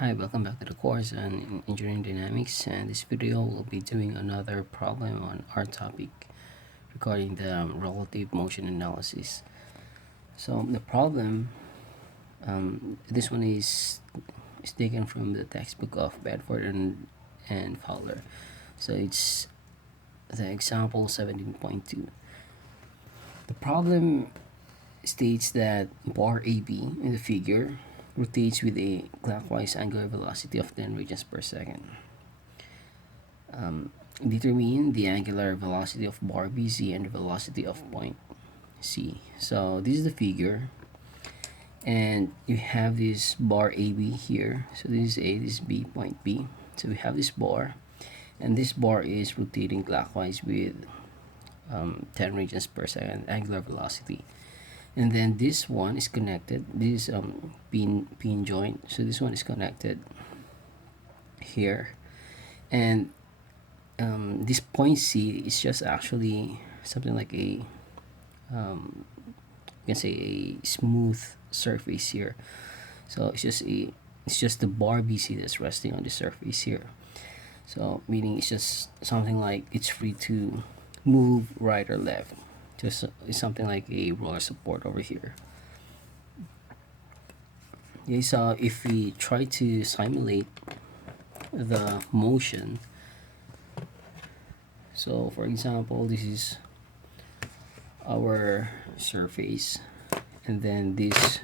Hi, welcome back to the course on Engineering Dynamics, and this video we'll be doing another problem on our topic regarding the relative motion analysis. So the problem, this one is taken from the textbook of Bedford and Fowler. So it's the example 17.2. The problem states that bar AB in the figure rotates with a clockwise angular velocity of 10 radians per second. Determine the angular velocity of bar BC and the velocity of point C. So this is the figure, and you have this bar AB here. So this is A, this is B, point B. So we have this bar, and this bar is rotating clockwise with 10 radians per second angular velocity. And then this one is connected, this pin joint, so this one is connected here, and this point C is just actually something like a you can say a smooth surface here. So it's just the bar BC that's resting on the surface here. So meaning it's just something like it's free to move right or left. Just is something like a roller support over here. Okay, so if we try to simulate the motion, so for example, this is our surface, and then this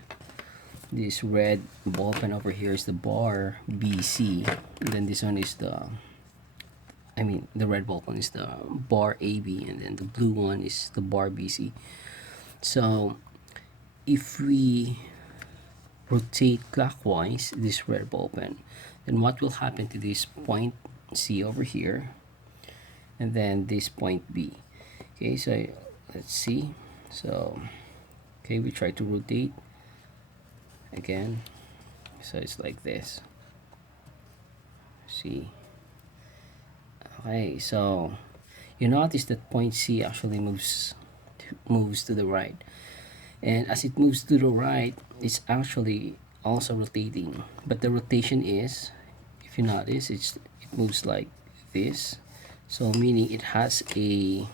red ball pen over here is the bar BC, and then this one is the red ball pen is the bar AB, and then the blue one is the bar BC. So if we rotate clockwise this red ball pen, then what will happen to this point C over here, and then this point B? Okay, so let's see. So okay, we try to rotate again, so it's like this. See, okay, so you notice that point C actually moves to the right, and as it moves to the right, it's actually also rotating, but the rotation is, if you notice, it moves like this. So meaning it has a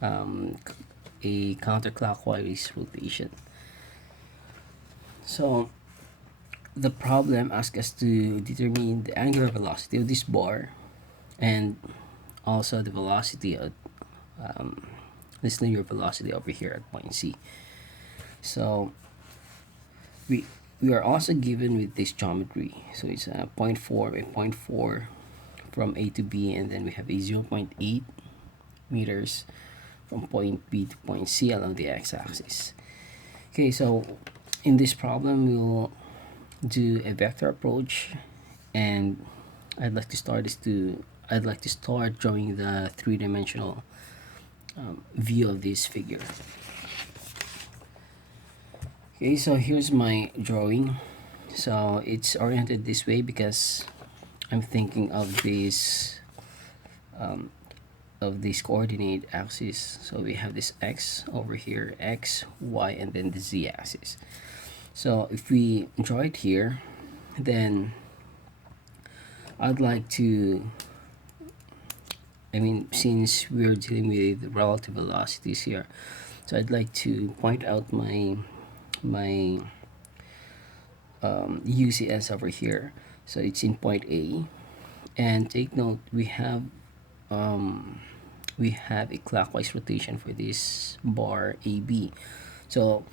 counterclockwise rotation. So the problem asks us to determine the angular velocity of this bar and also the velocity of this linear velocity over here at point C. So we are also given with this geometry. So it's a 0.4 by 0.4 from A to B, and then we have a 0.8 meters from point B to point C along the x-axis. Okay, so in this problem we'll do a vector approach, and I'd like to start drawing the three-dimensional view of this figure. Okay, so here's my drawing. So it's oriented this way because I'm thinking of this coordinate axis. So we have this x over here, x, y, and then the z axis. So if we draw it here, then I'd like to, since we're dealing with relative velocities here, so I'd like to point out my UCS over here. So it's in point A, and take note we have a clockwise rotation for this bar AB. So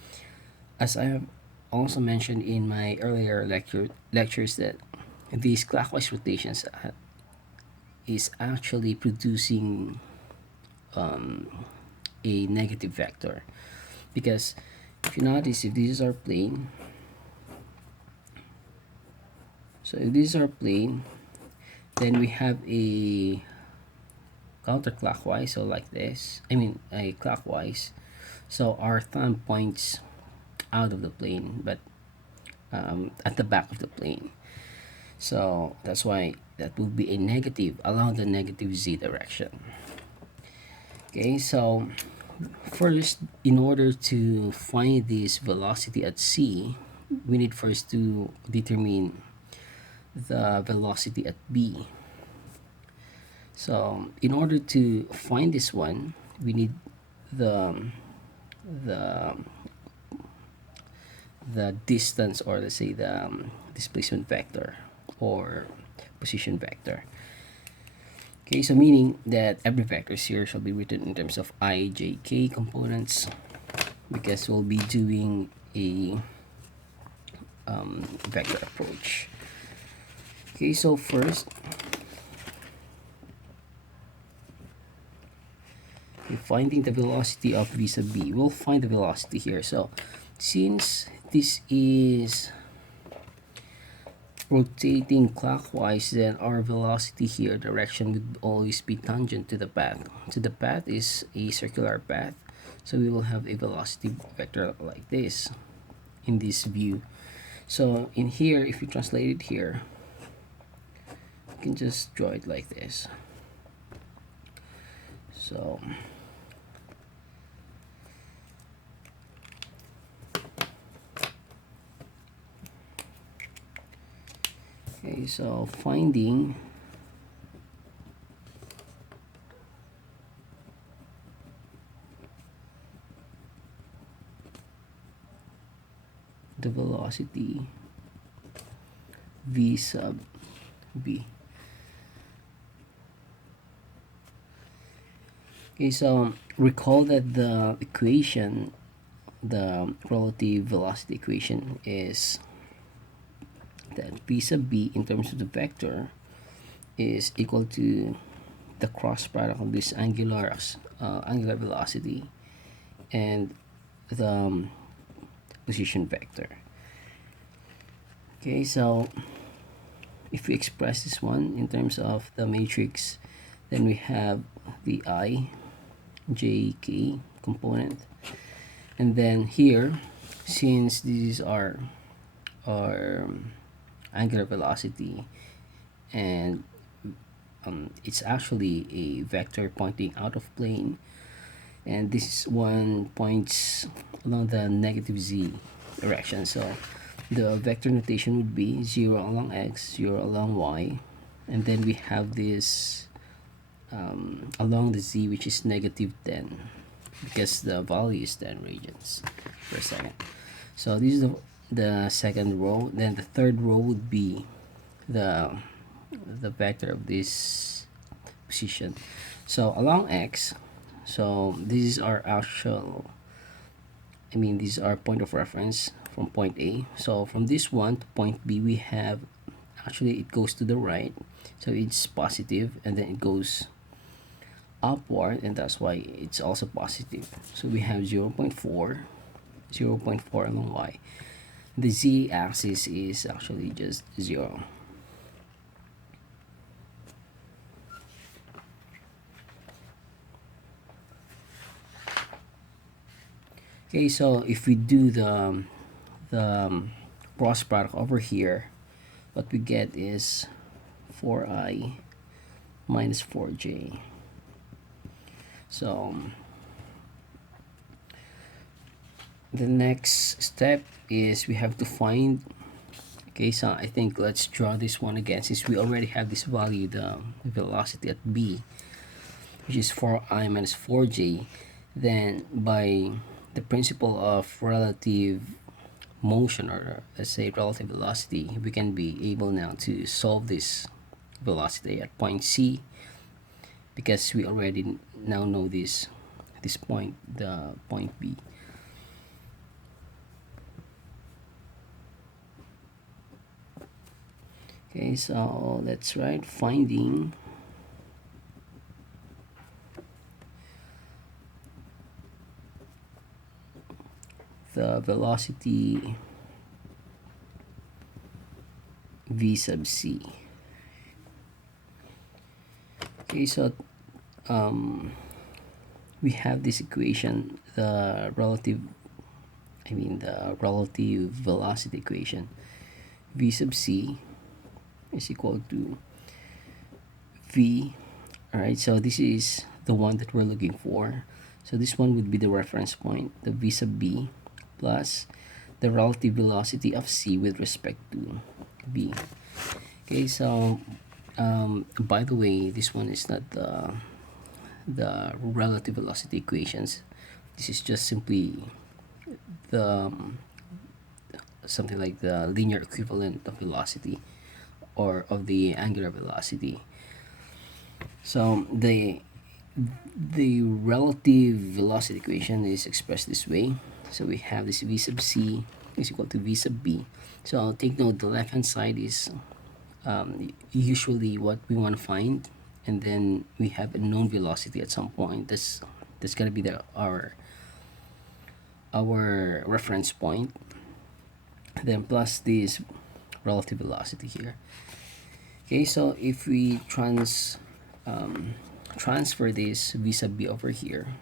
as I have also mentioned in my earlier lectures that these clockwise rotations is actually producing a negative vector, because if you notice, if this is our plane, so if this is our plane, then we have a counterclockwise, so like this, a clockwise, so our thumb points out of the plane, but at the back of the plane. So that's why that will be a negative along the negative z direction. Okay, so first, in order to find this velocity at C, we need first to determine the velocity at B. So in order to find this one, we need the the the distance, or let's say the displacement vector or position vector. Okay, so meaning that every vector here shall be written in terms of I, j, k components, because we'll be doing a vector approach. Okay, so first, finding the velocity of v sub b, we'll find the velocity here. So since this is rotating clockwise, then our velocity here direction would always be tangent to the path. So the path is a circular path, so we will have a velocity vector like this in this view. So in here, if you translate it here, you can just draw it like this. So okay, so finding the velocity v sub b. Okay, so recall that the equation, the relative velocity equation, is that v sub b in terms of the vector is equal to the cross product of this angular velocity and the position vector. Okay, so if we express this one in terms of the matrix, then we have the I, j, k component, and then here, since this is our angular velocity, and it's actually a vector pointing out of plane, and this one points along the negative z direction. So the vector notation would be 0 along x, 0 along y, and then we have this along the z, which is negative 10, because the value is 10 radians per second. So this is the second row. Then the third row would be the vector of this position. So along x, so this is our actual, this is our point of reference from point A. So from this one to point B, we have, actually it goes to the right, so it's positive, and then it goes upward, and that's why it's also positive. So we have 0.4 along y. The z-axis is actually just 0. Okay, so if we do the cross product over here, what we get is 4i minus 4j. So the next step is we have to find, okay, so I think let's draw this one again, since we already have this value, the velocity at b, which is 4i minus 4j. Then by the principle of relative motion, or let's say relative velocity, we can be able now to solve this velocity at point C, because we already now know this point, the point B. Okay, so let's write finding the velocity v sub c. Okay, so we have this equation, the relative velocity equation. V sub c is equal to v. All right, so this is the one that we're looking for. So this one would be the reference point, the v sub b, plus the relative velocity of c with respect to b. Okay, so by the way, this one is not the relative velocity equations. This is just simply the something like the linear equivalent of velocity or of the angular velocity. So the relative velocity equation is expressed this way. So we have this v sub c is equal to v sub b. So take note, the left hand side is usually what we want to find, and then we have a known velocity at some point. That's gonna be our reference point, then plus this relative velocity here. Okay, so if we transfer this v sub b over here,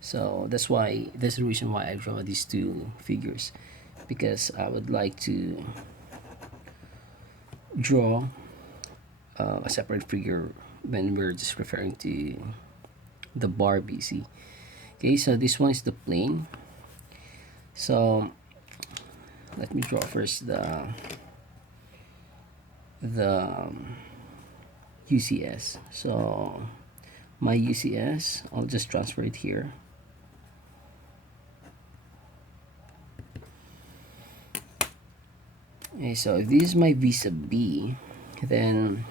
so that's the reason why I draw these two figures, because I would like to draw a separate figure when we're just referring to the bar BC. Okay, so this one is the plane. So let me draw first the UCS. So my UCS, I'll just transfer it here. Okay, so if this is my v sub b, then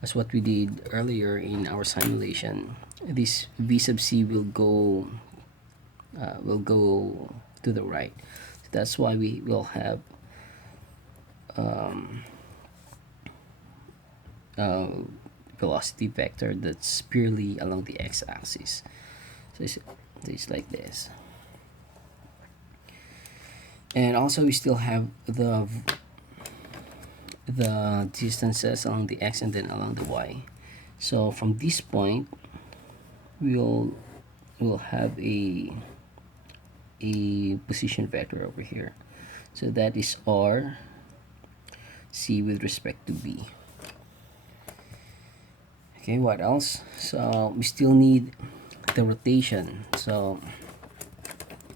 as what we did earlier in our simulation, this v sub c will go to the right. So that's why we will have velocity vector that's purely along the x-axis. So it's like this. And also we still have the distances along the x and then along the y. So from this point we'll have a position vector over here. So that is r c with respect to b. Okay, what else? So we still need the rotation. So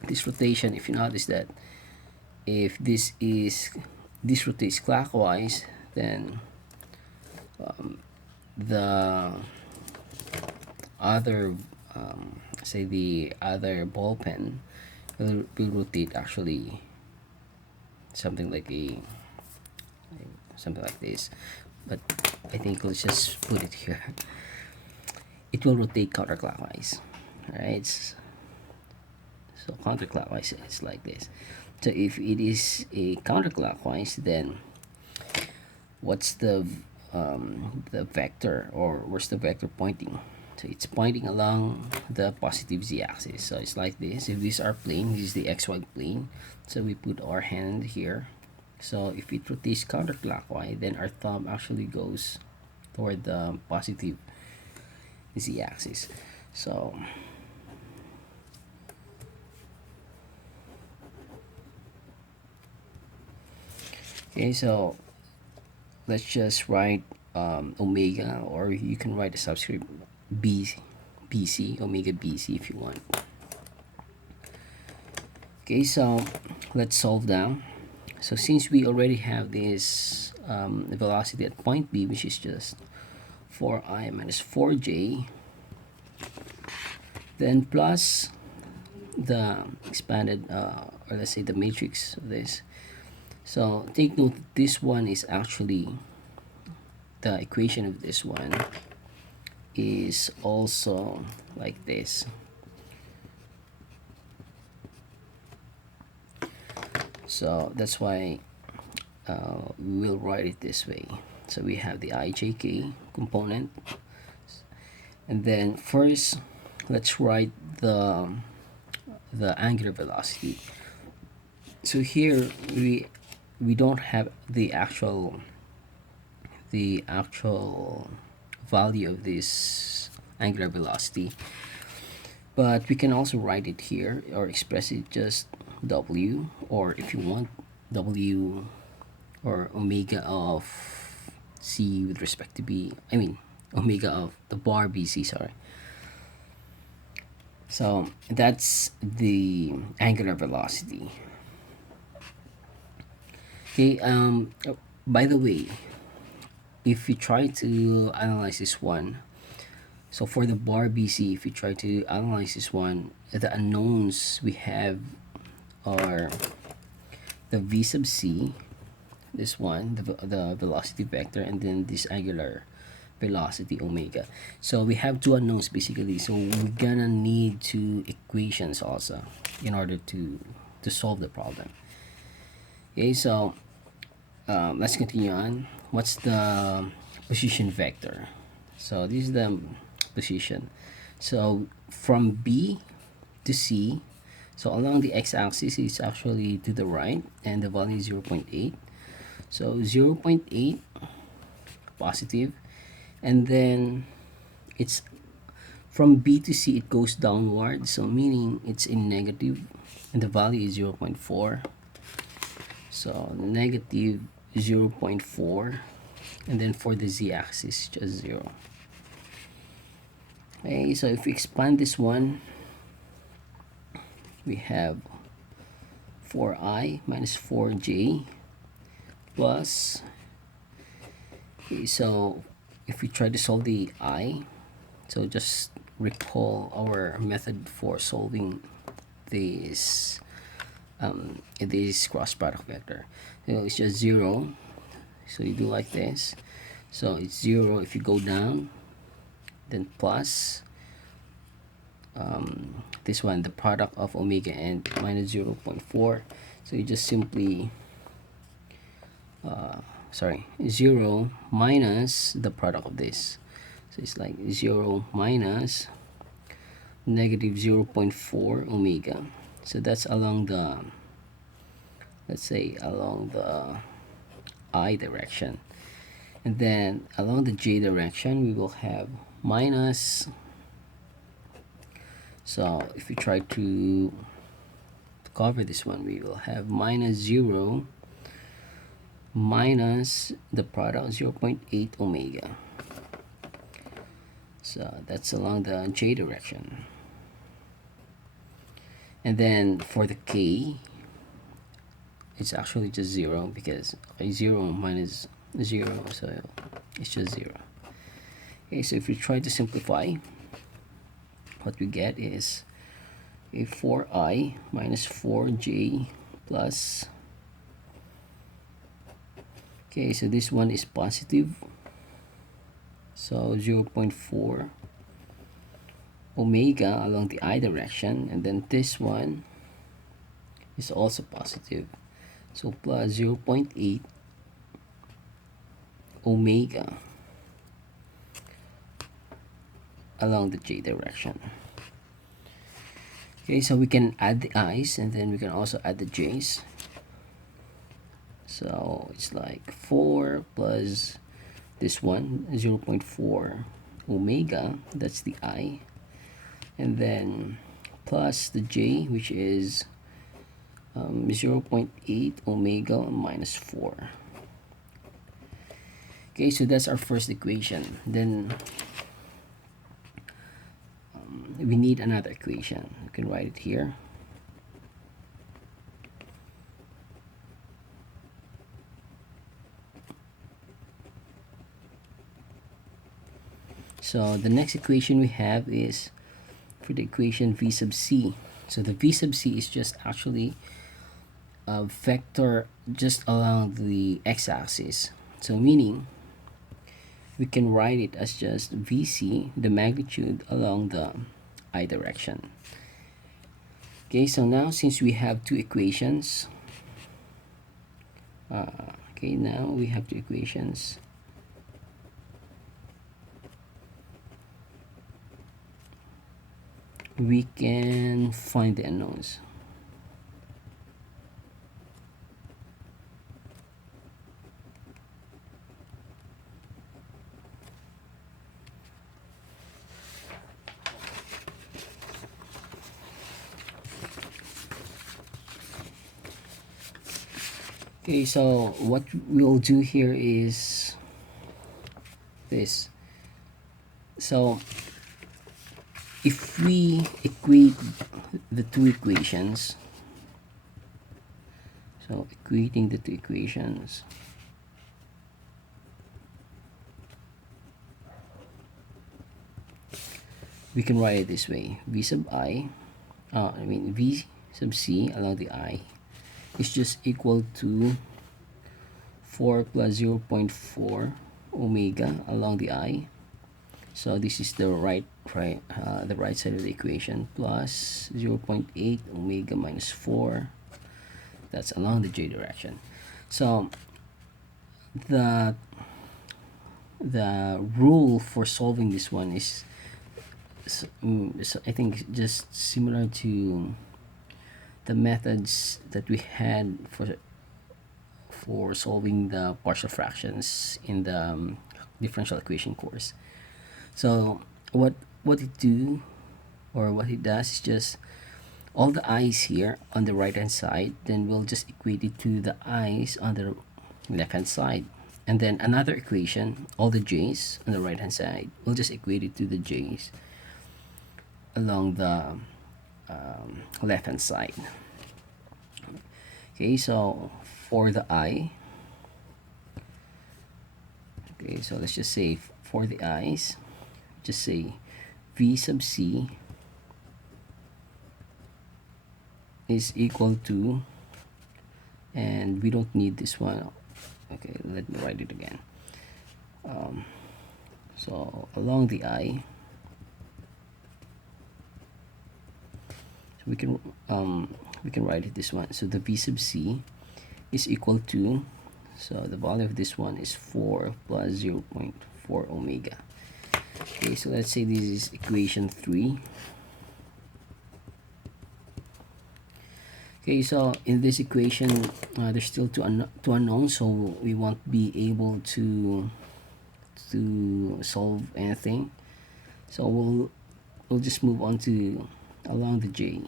this rotation, if you notice that if this rotates clockwise, then the other say the other ball pen will rotate actually something like this, but I think let's just put it here. It will rotate counterclockwise, right? So counterclockwise is like this. So if it is a counterclockwise, then what's the vector, or where's the vector pointing? So it's pointing along the positive z-axis. So it's like this. If this is our plane, this is the xy plane. So we put our hand here. So if it rotates counterclockwise, then our thumb actually goes toward the positive z-axis. So okay, so let's just write omega, or you can write a subscript BC, omega BC if you want. Okay, so let's solve now. So since we already have this velocity at point B, which is just 4i minus 4j, then plus the expanded, or let's say the matrix of this. So take note, this one is actually, the equation of this one is also like this. So that's why we will write it this way. So we have the ijk component, and then first let's write the angular velocity. So here we don't have the actual value of this angular velocity, but we can also write it here or express it just w, or if you want, w or omega of c with respect to b, I mean omega of the bar bc, sorry. So that's the angular velocity. Okay, by the way, if you try to analyze this one, so for the bar BC, if you try to analyze this one, the unknowns we have are the v sub c, this one, the velocity vector, and then this angular velocity omega. So we have two unknowns basically, so we're gonna need two equations also in order to solve the problem. Okay, so let's continue on. What's the position vector? So this is the position. So from B to C, so along the x-axis is actually to the right, and the value is 0.8. So 0.8 positive, and then it's from B to C, it goes downward, so meaning it's in negative, and the value is 0.4. So negative 0.4, and then for the z-axis just 0. Okay, so if we expand this one, we have 4i minus 4j plus, okay, so if we try to solve the I, so just recall our method for solving this cross product vector. So it's just 0, so you do like this, so it's 0 if you go down, then plus this one, the product of omega and minus 0.4, so you just simply 0 minus the product of this, so it's like 0 minus negative 0.4 omega. So that's along the, let's say along the I direction, and then along the j direction we will have minus, so if we try to cover this one, we will have minus 0 minus the product 0.8 omega. So that's along the j direction. And then for the k, it's actually just 0 because 0 minus 0, so it's just 0. Okay, so if we try to simplify, what we get is a 4i minus 4j plus, okay, so this one is positive, so 0.4 omega along the I direction, and then this one is also positive, so plus 0.8 omega along the j direction. Okay, so we can add the i's, and then we can also add the j's. So it's like 4 plus this one, 0.4 omega, that's the I, and then plus the j, which is 0.8 omega minus 4. Okay, so that's our first equation. Then we need another equation. You can write it here. So the next equation we have is for the equation v sub c. So the v sub c is just actually a vector just along the x-axis. So meaning we can write it as just vc, the magnitude along the I direction. Okay, so now since we have two equations, okay, now we have two equations. We can find the unknowns. Okay, so what we'll do here is this. So if we equate the two equations, so equating the two equations, we can write it this way: v sub I, v sub c along the I is just equal to 4 plus 0.4 omega along the I. So this is the right side of the equation, plus 0.8 omega minus 4. That's along the j direction. So the rule for solving this one is, I think, just similar to the methods that we had for solving the partial fractions in the differential equation course. So what it does is just all the i's here on the right hand side, then we'll just equate it to the i's on the left hand side, and then another equation, all the j's on the right hand side, we'll just equate it to the j's along the left hand side. Okay, so for the I, okay, so let's just say for the i's, just say v sub c is equal to, and we don't need this one. Okay, let me write it again. So along the I, so we can write it this one. So the v sub c is equal to, so the value of this one is 4 plus 0.4 omega. Okay, so let's say this is equation 3. Okay, so in this equation, there's still two unknowns, so we won't be able to solve anything. So we'll just move on to along the j.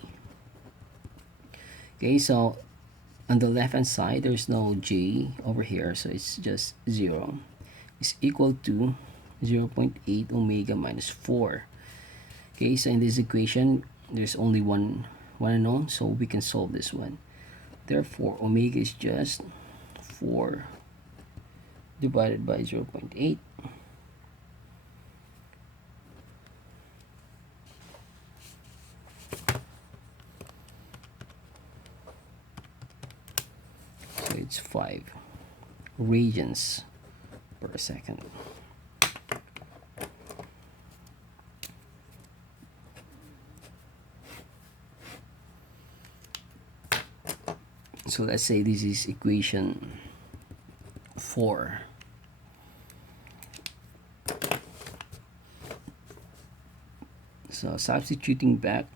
Okay, so on the left hand side, there's no j over here, so it's just 0. It's equal to 0.8 omega minus 4. Okay, so in this equation, there's only one unknown, so we can solve this one. Therefore, omega is just 4 divided by 0.8. So it's 5 radians per second. So let's say this is equation 4. So substituting back,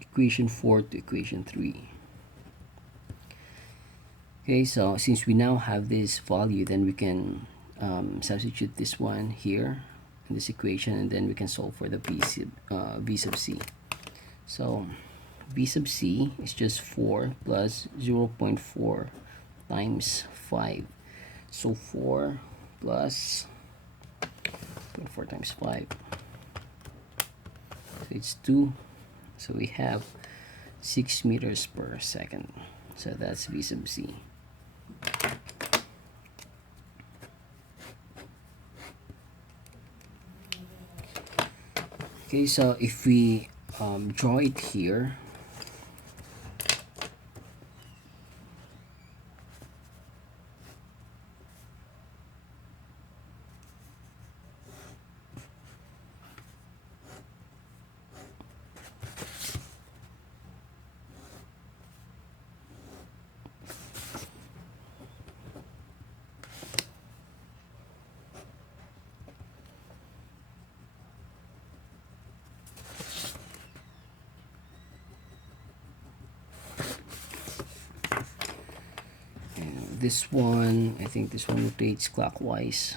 equation 4 to equation 3. Okay, so since we now have this value, then we can substitute this one here in this equation, and then we can solve for the v sub c. So v sub c is just 4 plus 0.4 times 5. So 4 plus 0.4 times 5. So it's 2. So we have 6 meters per second. So that's v sub c. Okay, so if we draw it here, this one, I think this one rotates clockwise,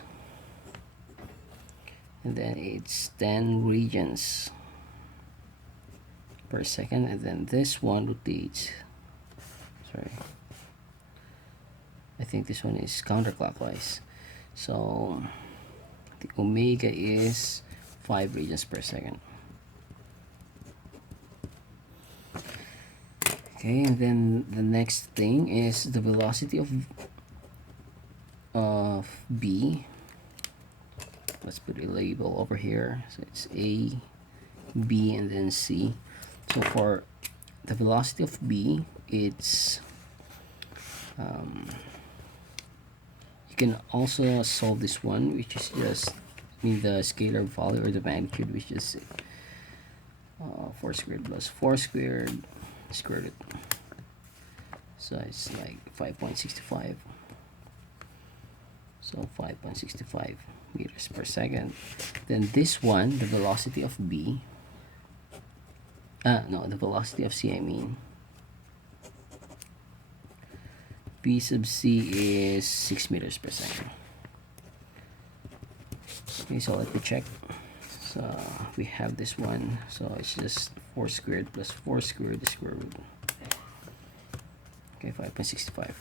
and then it's 10 radians per second, and then this one rotates, sorry, I think this one is counterclockwise, so the omega is 5 radians per second. Okay, and then the next thing is the velocity of B. Let's put a label over here. So it's A, B, and then C. So for the velocity of B, it's you can also solve this one, which is just the scalar value or the magnitude, which is 4 squared plus 4 squared square root. So it's like 5.65. So 5.65 meters per second. Then this one, the velocity of B, no, the velocity of C, I mean. B sub C is 6 meters per second. Okay, so let me check. So we have this one. So it's just 4 squared plus 4 squared square root. Okay, 5.65.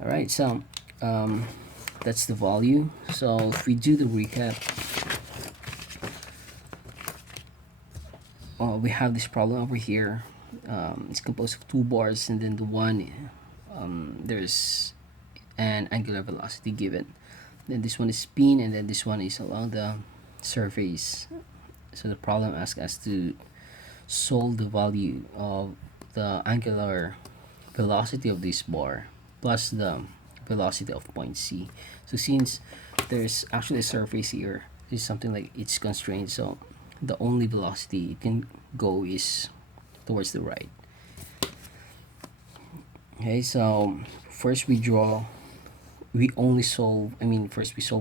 All right, so that's the value. So if we do the recap, we have this problem over here. It's composed of two bars, and then the one there's an angular velocity given. Then this one is spin, and then this one is along the surface. So the problem asks us to solve the value of the angular velocity of this bar plus the velocity of point C. So since there's actually a surface here, it's something like it's constrained, so the only velocity it can go is towards the right. Okay, so first we solve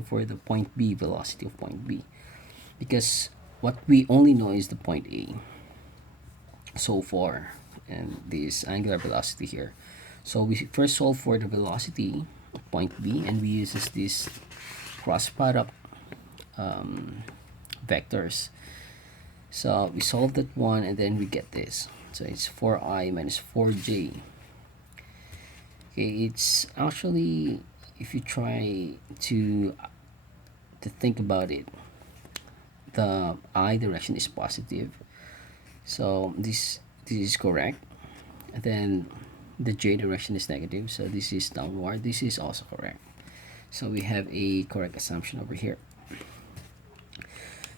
for the point B, velocity of point B, because what we only know is the point A so far, and this angular velocity here. So we first solve for the velocity of point B, and we use this cross product vectors. So we solve that one, and then we get this. So it's 4i minus 4j. Okay, it's actually, if you try to think about it, the I direction is positive, so this is correct, and then the J direction is negative, so this is downward. This is also correct, so we have a correct assumption over here.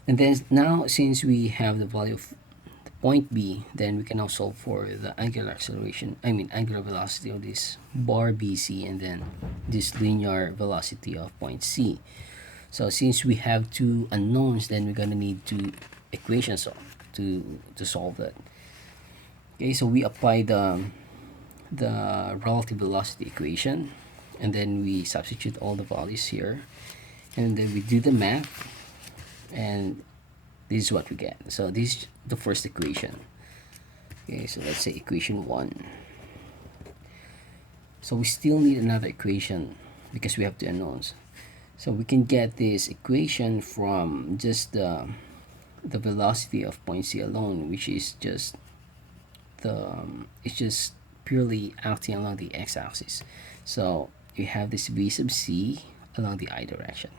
And then now, since we have the value of the point B, then we can now solve for the angular acceleration, angular velocity of this bar BC, and then this linear velocity of point C. So since we have two unknowns, then we're gonna need two equations to solve that. Okay, so we apply the relative velocity equation, and then we substitute all the values here, and then we do the math, and this is what we get. So this is the first equation. Okay, so let's say equation 1. So we still need another equation because we have two unknowns. So we can get this equation from just the velocity of point C alone, which is just it's just purely acting along the x-axis. So you have this v sub c along the I direction.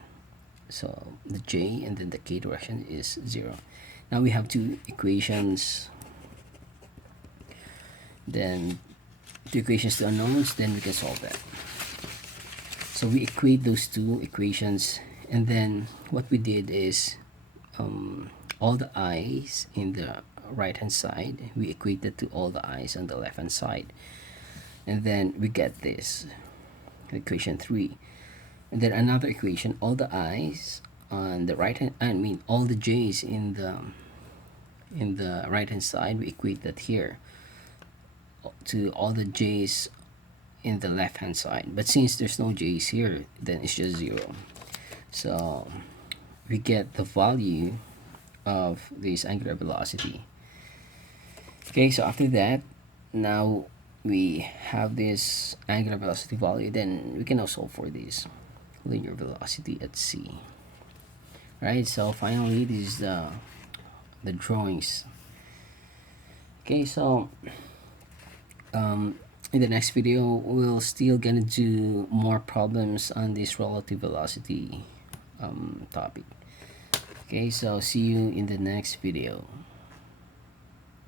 So the j and then the k direction is 0. Now we have two equations, then two equations to unknowns, then we can solve that. So we equate those two equations, and then what we did is all the i's in the right hand side, we equate that to all the i's on the left hand side, and then we get this equation 3. And then another equation, all the i's on the right hand, all the j's in the right hand side, we equate that here to all the j's in the left hand side. But since there's no j's here, then it's just 0. So we get the value of this angular velocity. Okay, so after that, now we have this angular velocity value, then we can now solve for this linear velocity at C. Right, so finally this is the drawings. Okay, so in the next video we'll still gonna do more problems on this relative velocity topic. Okay, so see you in the next video.